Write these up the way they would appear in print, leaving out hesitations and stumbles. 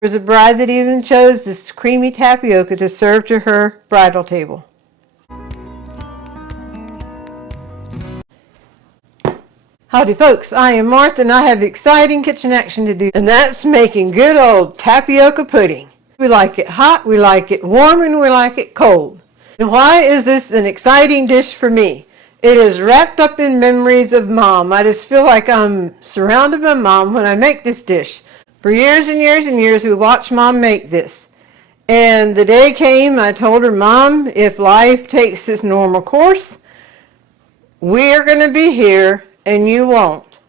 There's a bride that even chose this creamy tapioca to serve to her bridal table. Howdy folks, I am Martha and I have exciting kitchen action to do, and that's making good old tapioca pudding. We like it hot, we like it warm, and we like it cold. And why is this an exciting dish for me? It is wrapped up in memories of Mom. I just feel like I'm surrounded by Mom when I make this dish. For years and years and years, we watched Mom make this. And the day came, I told her, Mom, if life takes its normal course, we're going to be here and you won't.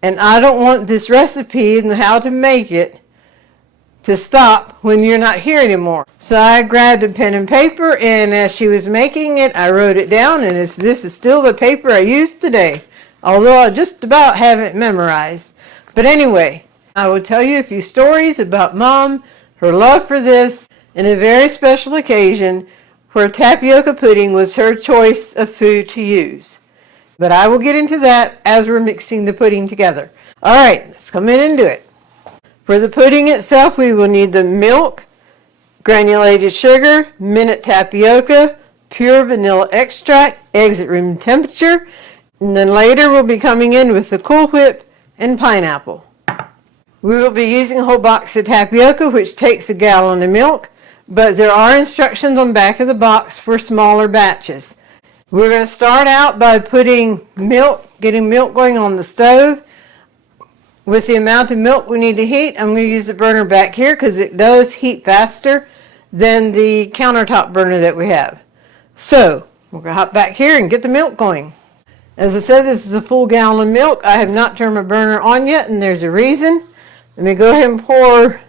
And I don't want this recipe and how to make it to stop when you're not here anymore. So I grabbed a pen and paper, and as she was making it, I wrote it down, and this is still the paper I use today, although I just about have it memorized. But anyway, I will tell you a few stories about Mom, her love for this, and a very special occasion where tapioca pudding was her choice of food to use. But I will get into that as we're mixing the pudding together. All right, let's come in and do it. For the pudding itself, we will need the milk, granulated sugar, Minute Tapioca, pure vanilla extract, eggs at room temperature, and then later we'll be coming in with the Cool Whip and pineapple. We will be using a whole box of tapioca, which takes a gallon of milk, but there are instructions on the back of the box for smaller batches. We're going to start out by putting milk, getting milk going on the stove. With the amount of milk we need to heat, I'm going to use the burner back here because it does heat faster than the countertop burner that we have. So we're going to hop back here and get the milk going. As I said, this is a full gallon of milk. I have not turned my burner on yet, and there's a reason. Let me go ahead and pour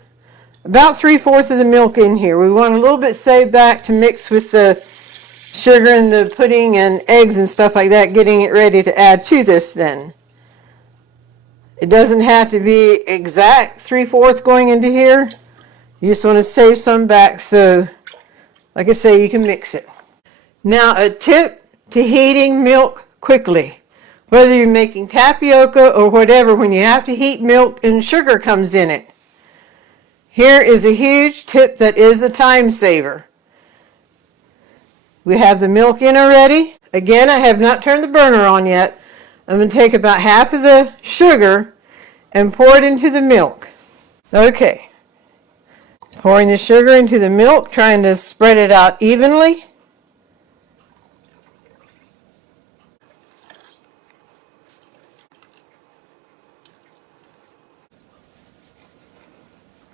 about 3/4 of the milk in here. We want a little bit saved back to mix with the sugar and the pudding and eggs and stuff like that, getting it ready to add to this then. It doesn't have to be exact 3/4 going into here. You just want to save some back so, like I say, you can mix it. Now a tip to heating milk quickly. Whether you're making tapioca or whatever, when you have to heat milk and sugar comes in it. Here is a huge tip that is a time saver. We have the milk in already. Again, I have not turned the burner on yet. I'm going to take about half of the sugar and pour it into the milk. Okay. Pouring the sugar into the milk, trying to spread it out evenly.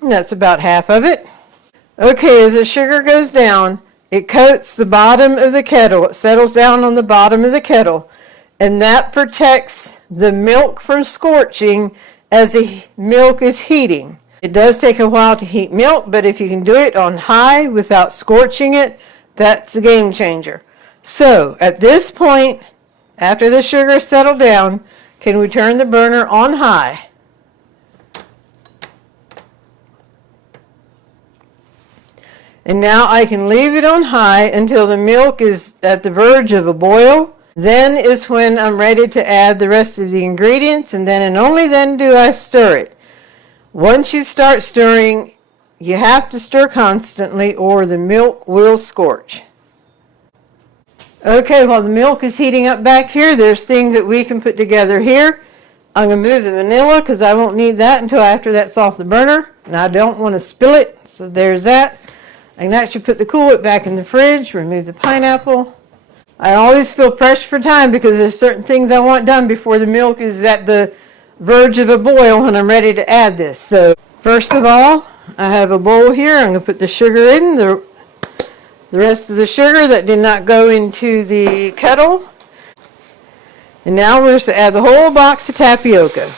And that's about half of it. Okay, as the sugar goes down, it coats the bottom of the kettle. It settles down on the bottom of the kettle, and that protects the milk from scorching as the milk is heating. It does take a while to heat milk, but if you can do it on high without scorching it, that's a game changer. So at this point, after the sugar settled down, can we turn the burner on high? And now I can leave it on high until the milk is at the verge of a boil. Then is when I'm ready to add the rest of the ingredients, and then and only then do I stir it. Once you start stirring, you have to stir constantly or the milk will scorch. Okay, while the milk is heating up back here, there's things that we can put together here. I'm going to move the vanilla because I won't need that until after that's off the burner, and I don't want to spill it, so there's that. I can actually put the Cool Whip back in the fridge, remove the pineapple. I always feel pressed for time because there's certain things I want done before the milk is at the verge of a boil when I'm ready to add this. So first of all, I have a bowl here. I'm going to put the sugar in, the rest of the sugar that did not go into the kettle. And now we're just going to add the whole box of tapioca.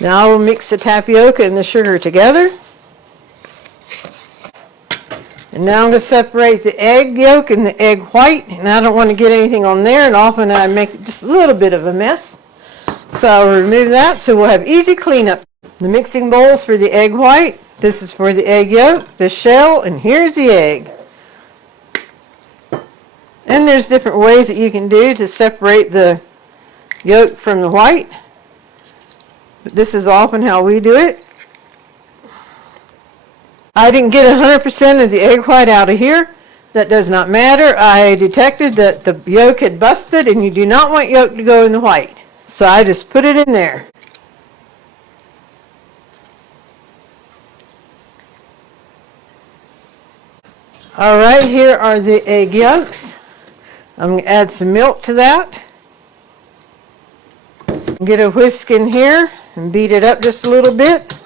Now we'll mix the tapioca and the sugar together. And now I'm going to separate the egg yolk and the egg white, and I don't want to get anything on there, and often I make just a little bit of a mess. So I'll remove that so we'll have easy cleanup. The mixing bowls for the egg white, this is for the egg yolk, the shell, and here's the egg. And there's different ways that you can do to separate the yolk from the white. But this is often how we do it. I didn't get 100% of the egg white out of here. That does not matter. I detected that the yolk had busted, and you do not want yolk to go in the white. So I just put it in there. All right, here are the egg yolks. I'm going to add some milk to that. Get a whisk in here and beat it up just a little bit.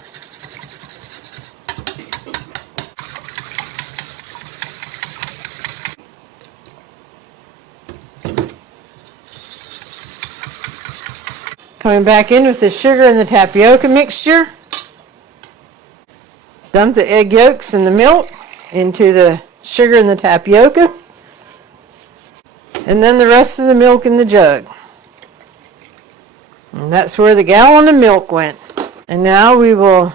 Coming back in with the sugar and the tapioca mixture. Dump the egg yolks and the milk into the sugar and the tapioca. And then the rest of the milk in the jug. And that's where the gallon of milk went. And now we will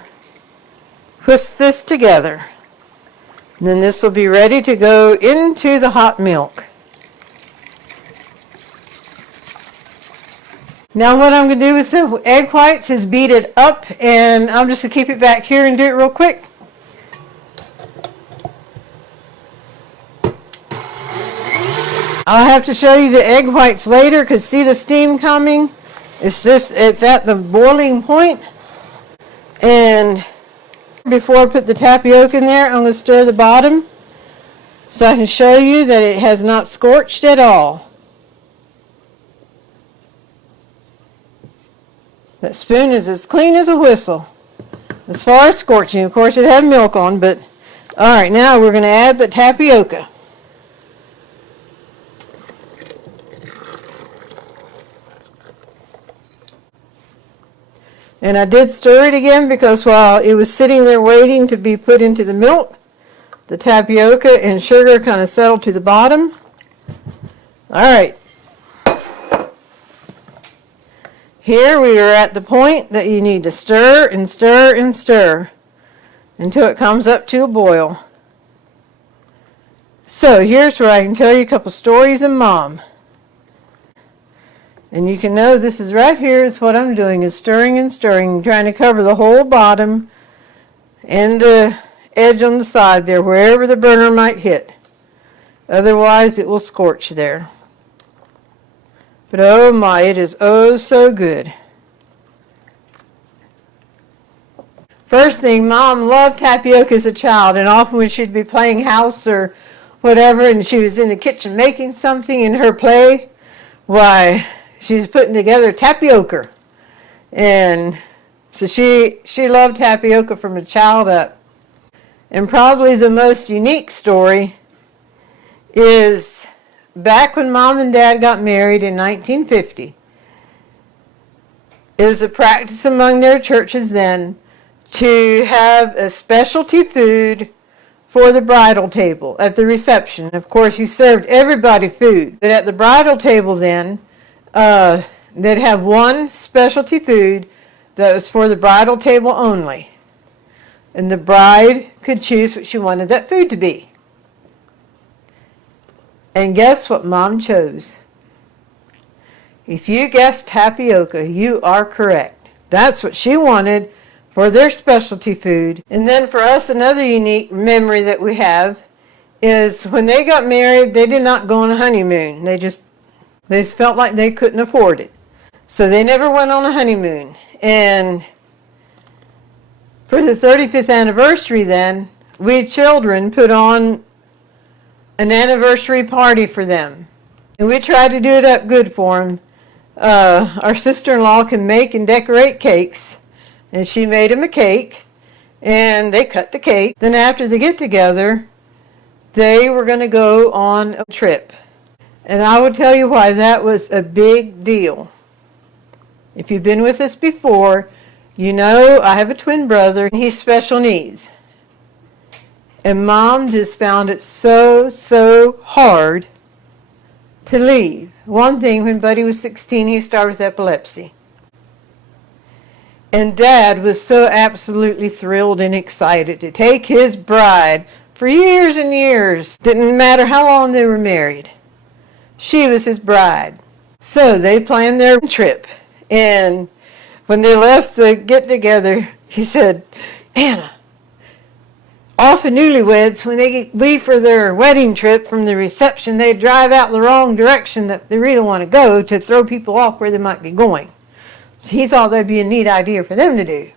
whisk this together. And then this will be ready to go into the hot milk. Now what I'm going to do with the egg whites is beat it up, and I'm just going to keep it back here and do it real quick. I'll have to show you the egg whites later because see the steam coming? It's at the boiling point. And before I put the tapioca in there, I'm going to stir the bottom so I can show you that it has not scorched at all. That spoon is as clean as a whistle. As far as scorching, of course it had milk on, but all right, now we're going to add the tapioca. And I did stir it again because while it was sitting there waiting to be put into the milk, the tapioca and sugar kind of settled to the bottom. All right. Here we are at the point that you need to stir and stir and stir until it comes up to a boil. So here's where I can tell you a couple stories of Mom. And you can know this is right here is what I'm doing, is stirring and stirring, trying to cover the whole bottom and the edge on the side there, wherever the burner might hit. Otherwise it will scorch there. But oh my, it is oh so good. First thing, Mom loved tapioca as a child, and often when she'd be playing house or whatever, and she was in the kitchen making something in her play, why, she was putting together tapioca. And so she loved tapioca from a child up. And probably the most unique story is back when Mom and Dad got married in 1950. It was a practice among their churches then to have a specialty food for the bridal table at the reception. Of course, you served everybody food. But at the bridal table then, they'd have one specialty food that was for the bridal table only. And the bride could choose what she wanted that food to be. And guess what Mom chose? If you guessed tapioca, you are correct. That's what she wanted for their specialty food. And then for us, another unique memory that we have is when they got married, they did not go on a honeymoon. They just felt like they couldn't afford it. So they never went on a honeymoon. And for the 35th anniversary then, we children put on an anniversary party for them. And we tried to do it up good for them. Our sister-in-law can make and decorate cakes. And she made them a cake. And they cut the cake. Then after the get-together, they were going to go on a trip. And I will tell you why that was a big deal. If you've been with us before, you know I have a twin brother. He's special needs. And Mom just found it so hard to leave. One thing, when Buddy was 16, he started with epilepsy. And Dad was so absolutely thrilled and excited to take his bride for years and years. Didn't matter how long they were married. She was his bride. So they planned their trip. And when they left the get-together, he said, Anna, Often newlyweds, when they leave for their wedding trip from the reception, they drive out the wrong direction that they really want to go to throw people off where they might be going. So he thought that'd be a neat idea for them to do.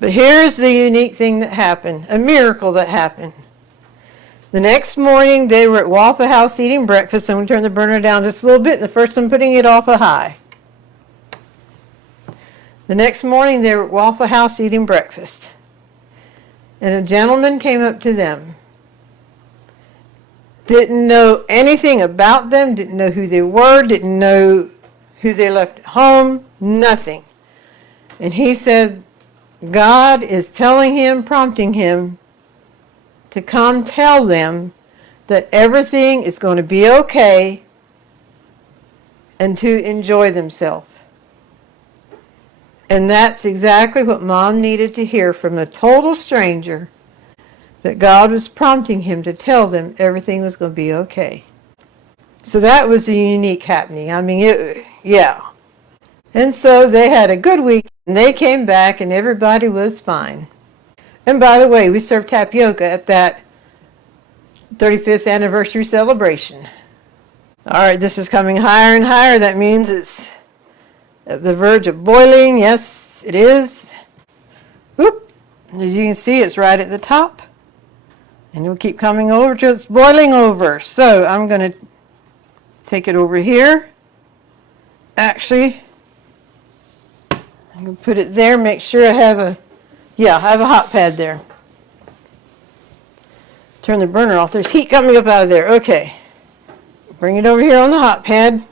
But here's the unique thing that happened, a miracle that happened. The next morning, they were at Waffle House eating breakfast. I'm going to turn the burner down just a little bit. The first one putting it off a high. The next morning, they were at Waffle House eating breakfast. And a gentleman came up to them. Didn't know anything about them, didn't know who they were, didn't know who they left at home, nothing. And he said, God is telling him, prompting him to come tell them that everything is going to be okay and to enjoy themselves. And that's exactly what Mom needed to hear from a total stranger, that God was prompting him to tell them everything was going to be okay. So that was a unique happening. I mean, yeah. And so they had a good week, and they came back, and everybody was fine. And by the way, we served tapioca at that 35th anniversary celebration. All right, this is coming higher and higher. That means it's at the verge of boiling. Yes, it is. Whoop. As you can see, it's right at the top. And it'll keep coming over till it's boiling over. So I'm going to take it over here. Actually, I'm going to put it there. Make sure I have a hot pad there. Turn the burner off. There's heat coming up out of there. Okay. Bring it over here on the hot pad.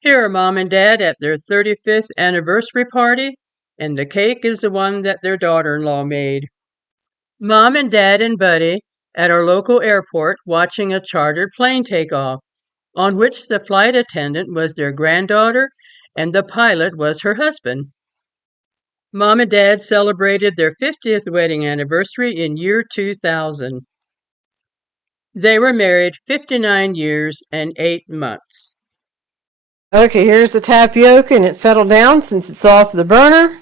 Here are Mom and Dad at their 35th anniversary party, and the cake is the one that their daughter-in-law made. Mom and Dad and Buddy at our local airport watching a chartered plane take off, on which the flight attendant was their granddaughter and the pilot was her husband. Mom and Dad celebrated their 50th wedding anniversary in year 2000. They were married 59 years and 8 months. Okay, here's the tapioca, and it's settled down since it's off the burner.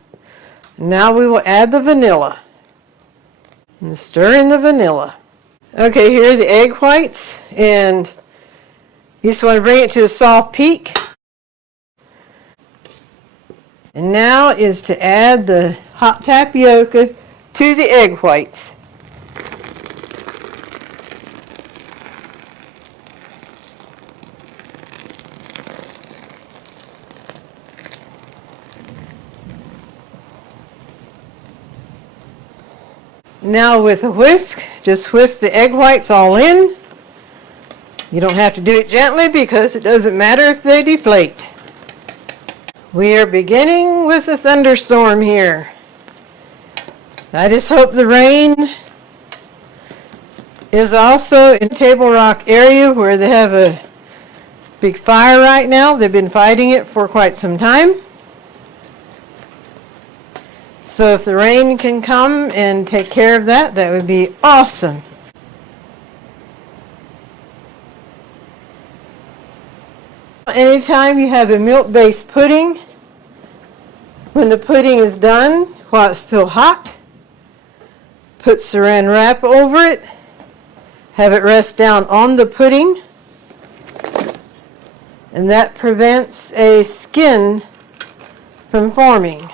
Now we will add the vanilla. And stir in the vanilla. Okay, here are the egg whites, and you just want to bring it to a soft peak. And now is to add the hot tapioca to the egg whites. Now with a whisk, just whisk the egg whites all in. You don't have to do it gently because it doesn't matter if they deflate. We are beginning with a thunderstorm here. I just hope the rain is also in Table Rock area where they have a big fire right now. They've been fighting it for quite some time. So if the rain can come and take care of that, that would be awesome. Anytime you have a milk-based pudding, when the pudding is done, while it's still hot, put saran wrap over it, have it rest down on the pudding, and that prevents a skin from forming.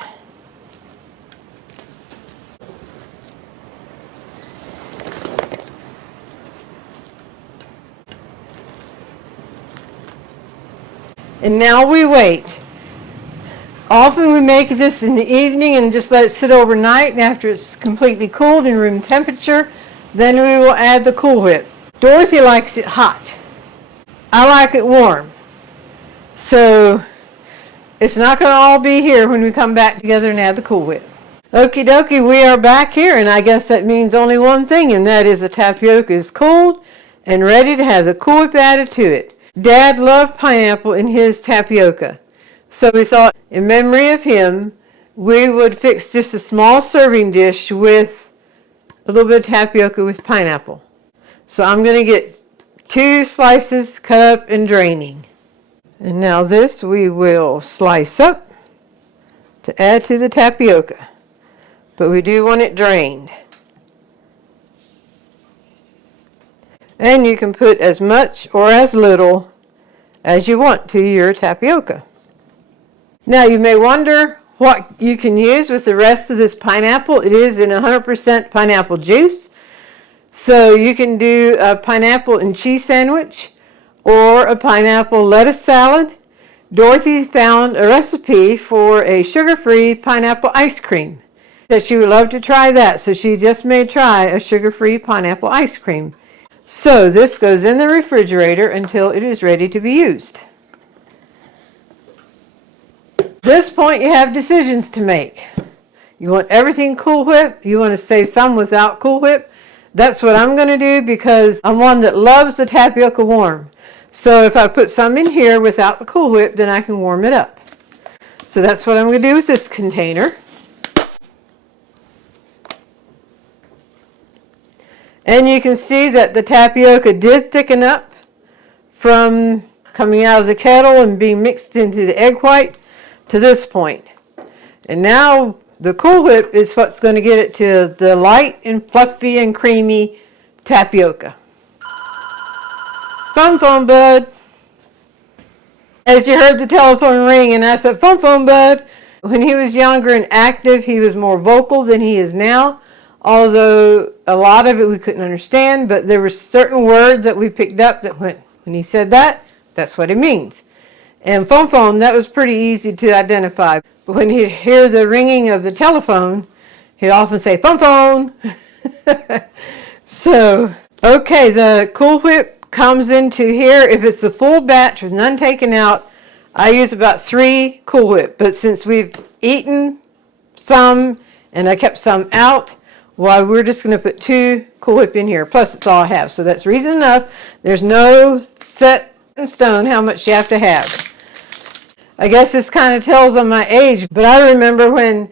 And now we wait. Often we make this in the evening and just let it sit overnight, and after it's completely cooled in room temperature, then we will add the Cool Whip. Dorothy likes it hot. I like it warm. So it's not going to all be here when we come back together and add the Cool Whip. Okie dokie, we are back here, and I guess that means only one thing, and that is the tapioca is cold and ready to have the Cool Whip added to it. Dad loved pineapple in his tapioca, so we thought in memory of him, we would fix just a small serving dish with a little bit of tapioca with pineapple. So I'm going to get 2 slices cut up and draining. And now this we will slice up to add to the tapioca, but we do want it drained. And you can put as much or as little as you want to your tapioca. Now you may wonder what you can use with the rest of this pineapple. It is in 100% pineapple juice. So you can do a pineapple and cheese sandwich or a pineapple lettuce salad. Dorothy found a recipe for a sugar-free pineapple ice cream. That she would love to try that, so she just may try a sugar-free pineapple ice cream. So this goes in the refrigerator until it is ready to be used. At this point you have decisions to make. You want everything Cool Whip, you want to save some without Cool Whip. That's what I'm going to do because I'm one that loves the tapioca warm. So if I put some in here without the Cool Whip, then I can warm it up. So that's what I'm going to do with this container. And you can see that the tapioca did thicken up from coming out of the kettle and being mixed into the egg white to this point. And now the Cool Whip is what's going to get it to the light and fluffy and creamy tapioca. Phone, phone, bud. As you heard the telephone ring, and I said, phone, phone, bud. When he was younger and active, he was more vocal than he is now. Although a lot of it we couldn't understand, but there were certain words that we picked up that when he said that, that's what it means. And phone, phone, that was pretty easy to identify. But when he'd hear the ringing of the telephone, he'd often say, phone, phone. So, okay, the Cool Whip comes into here. If it's a full batch with none taken out, I use about 3 Cool Whip. But since we've eaten some and I kept some out, well, we're just going to put 2 Cool Whip in here. Plus, it's all I have. So that's reason enough. There's no set in stone how much you have to have. I guess this kind of tells on my age, but I remember when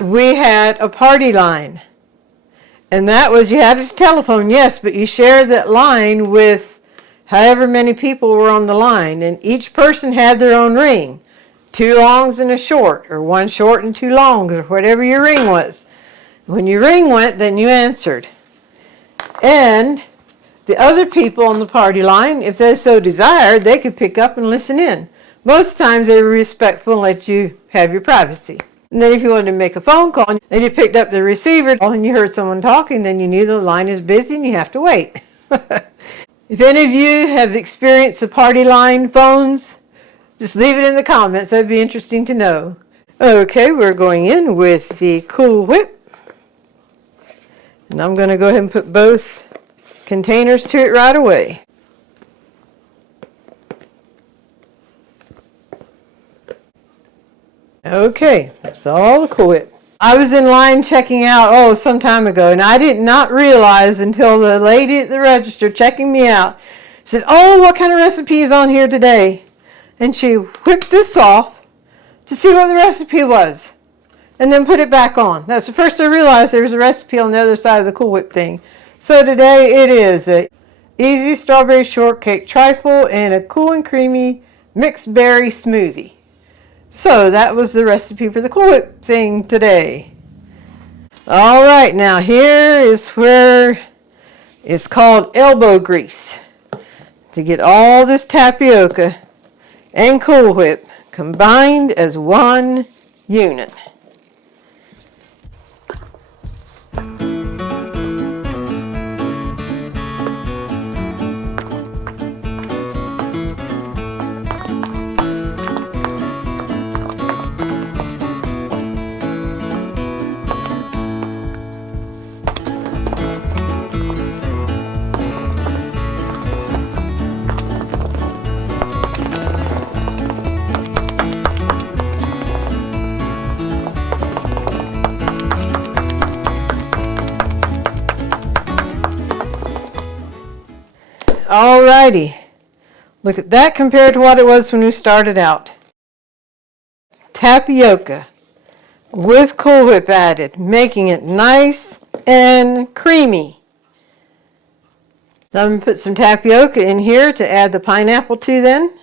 we had a party line. And that was, you had a telephone, yes, but you shared that line with however many people were on the line. And each person had their own ring. 2 longs and a short, or 1 short and 2 longs, or whatever your ring was. When your ring went, then you answered. And the other people on the party line, if they so desired, they could pick up and listen in. Most times they were respectful and let you have your privacy. And then if you wanted to make a phone call and you picked up the receiver and you heard someone talking, then you knew the line is busy and you have to wait. If any of you have experienced the party line phones, just leave it in the comments. That'd be interesting to know. Okay, we're going in with the Cool Whip. And I'm going to go ahead and put both containers to it right away. Okay, that's all the Cool Whip. I was in line checking out, some time ago, and I did not realize until the lady at the register checking me out said, what kind of recipe is on here today? And she whipped this off to see what the recipe was. And then put it back on. That's the first I realized there was a recipe on the other side of the Cool Whip thing. So today it is a easy strawberry shortcake trifle and a cool and creamy mixed berry smoothie. So that was the recipe for the Cool Whip thing today. All right, now here is where it's called elbow grease. To get all this tapioca and Cool Whip combined as one unit. Alrighty, look at that compared to what it was when we started out. Tapioca with Cool Whip added, making it nice and creamy. Now I'm going to put some tapioca in here to add the pineapple to then.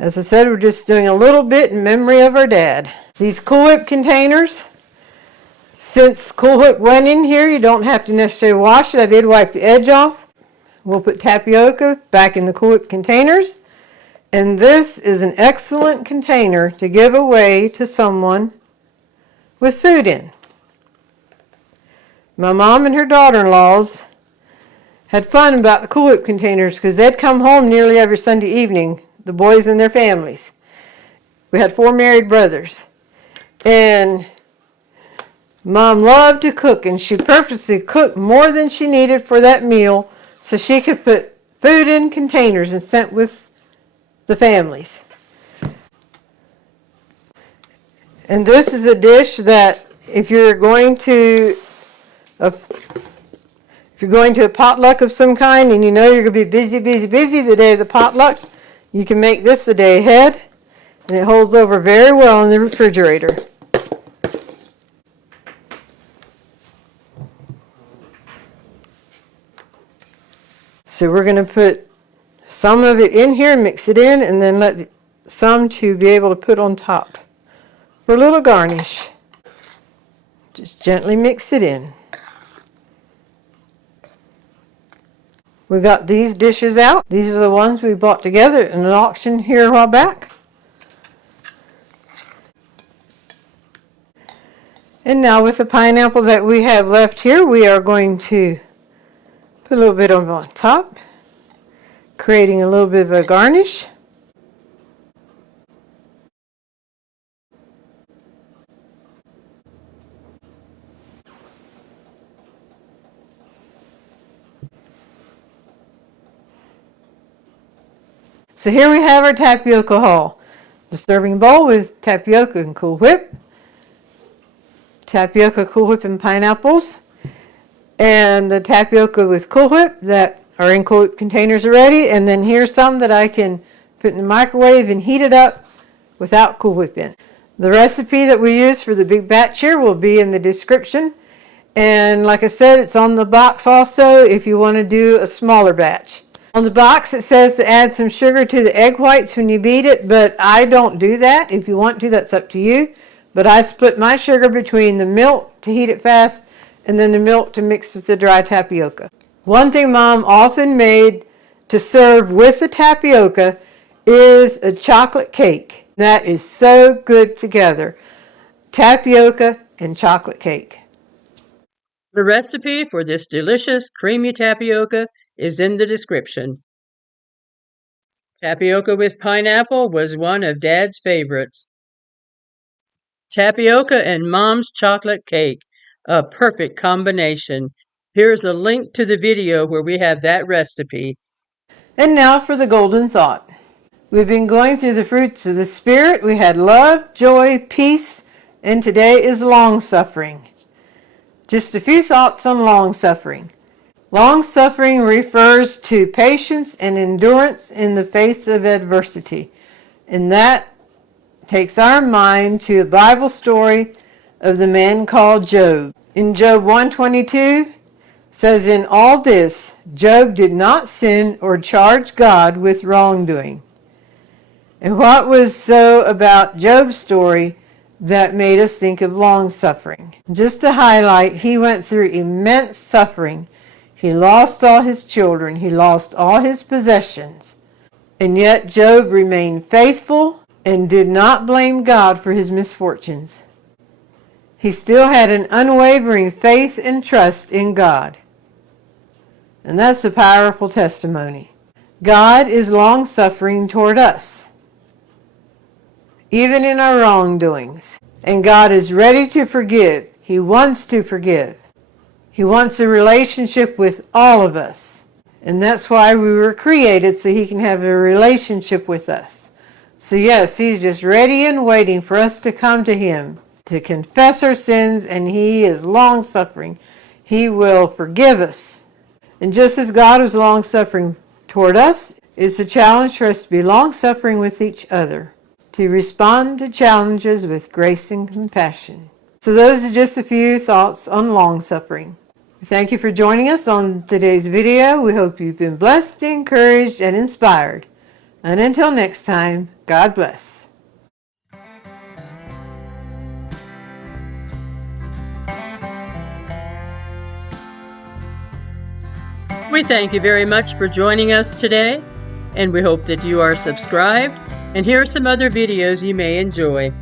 As I said, we're just doing a little bit in memory of our dad. These Cool Whip containers, since Cool Whip went in here, you don't have to necessarily wash it. I did wipe the edge off. We'll put tapioca back in the Cool Whip containers. And this is an excellent container to give away to someone with food in. My mom and her daughter-in-laws had fun about the Cool Whip containers because they'd come home nearly every Sunday evening, the boys and their families. We had 4 married brothers. And Mom loved to cook, and she purposely cooked more than she needed for that meal so she could put food in containers and sent with the families. And this is a dish that if you're going to a potluck of some kind and you know you're going to be busy the day of the potluck, you can make this a day ahead, and it holds over very well in the refrigerator. So we're going to put some of it in here, mix it in, and then let some to be able to put on top for a little garnish. Just gently mix it in. We got these dishes out. These are the ones we bought together in an auction here a while back. And now with the pineapple that we have left here, we are going to put a little bit on top, creating a little bit of a garnish. So here we have our tapioca haul. The serving bowl with tapioca and Cool Whip, tapioca, Cool Whip, and pineapples, and the tapioca with Cool Whip that are in Cool Whip containers already, and then here's some that I can put in the microwave and heat it up without Cool Whip in. The recipe that we use for the big batch here will be in the description, and like I said, it's on the box also if you want to do a smaller batch. On the box it says to add some sugar to the egg whites when you beat it, but I don't do that. If you want to, that's up to you. But I split my sugar between the milk to heat it fast and then the milk to mix with the dry tapioca. One thing Mom often made to serve with the tapioca is a chocolate cake. That is so good together. Tapioca and chocolate cake. The recipe for this delicious creamy tapioca is in the description. Tapioca with pineapple was one of Dad's favorites. Tapioca and Mom's chocolate cake, a perfect combination. Here's a link to the video where we have that recipe. And now for the golden thought. We've been going through the fruits of the Spirit. We had love, joy, peace, and today is long-suffering. Just a few thoughts on long-suffering. Long-suffering refers to patience and endurance in the face of adversity. And that takes our mind to a Bible story of the man called Job. In Job 1:22 says, "In all this, Job did not sin or charge God with wrongdoing." And what was so about Job's story that made us think of long-suffering? Just to highlight, he went through immense suffering. He lost all his children. He lost all his possessions. And yet Job remained faithful and did not blame God for his misfortunes. He still had an unwavering faith and trust in God. And that's a powerful testimony. God is long-suffering toward us, even in our wrongdoings. And God is ready to forgive. He wants to forgive. He wants a relationship with all of us. And that's why we were created, so he can have a relationship with us. So yes, he's just ready and waiting for us to come to him, to confess our sins, and he is long-suffering. He will forgive us. And just as God was long-suffering toward us, it's a challenge for us to be long-suffering with each other, to respond to challenges with grace and compassion. So those are just a few thoughts on long-suffering. Thank you for joining us on today's video. We hope you've been blessed, encouraged, and inspired. And until next time, God bless. We thank you very much for joining us today, and we hope that you are subscribed, and here are some other videos you may enjoy.